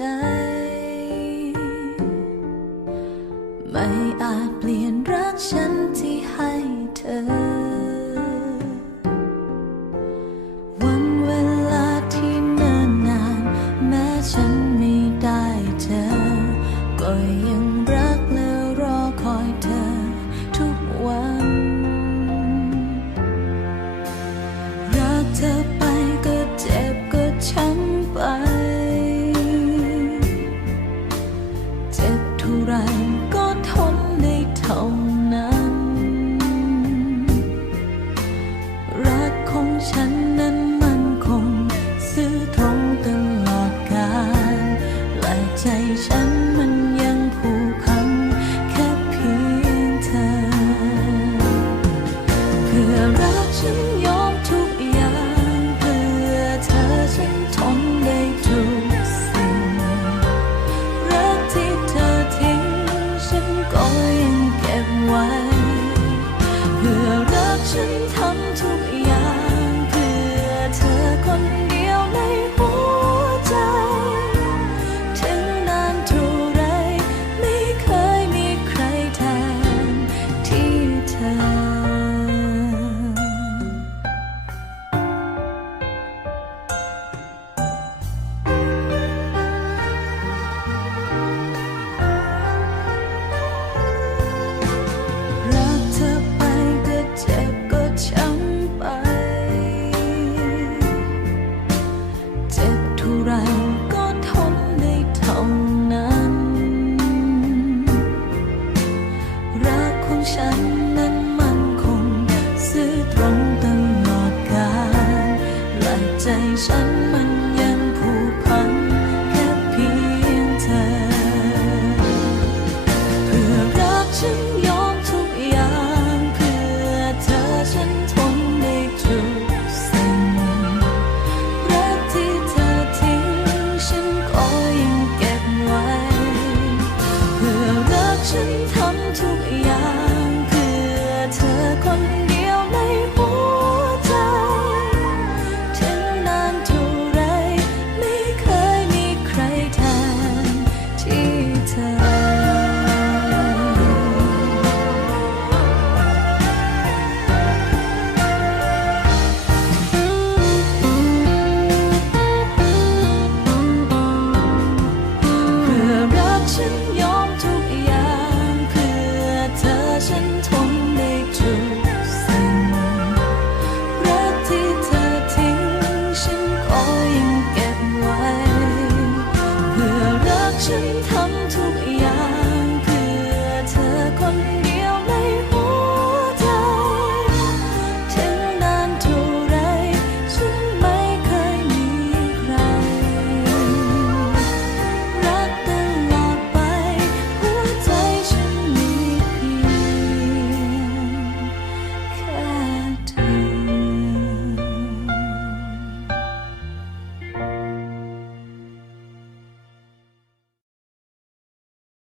ไม่อาจเปลี่ยนรักฉันที่ให้เธอ วันเวลาที่เนิ่นนาน แม้ฉันไม่ได้เจอก็ยังรักและรอคอยเธอทุกวัน รักเธอ เท่าไรก็ทนได้เท่านั้น รักของฉันนั้นมันคง ซื่อตรงตลอดกาลและใจฉันมันยังผูกพันแค่เพียงเธอ เพื่อรักฉัน ไว้ เพื่อรักฉัน 身旁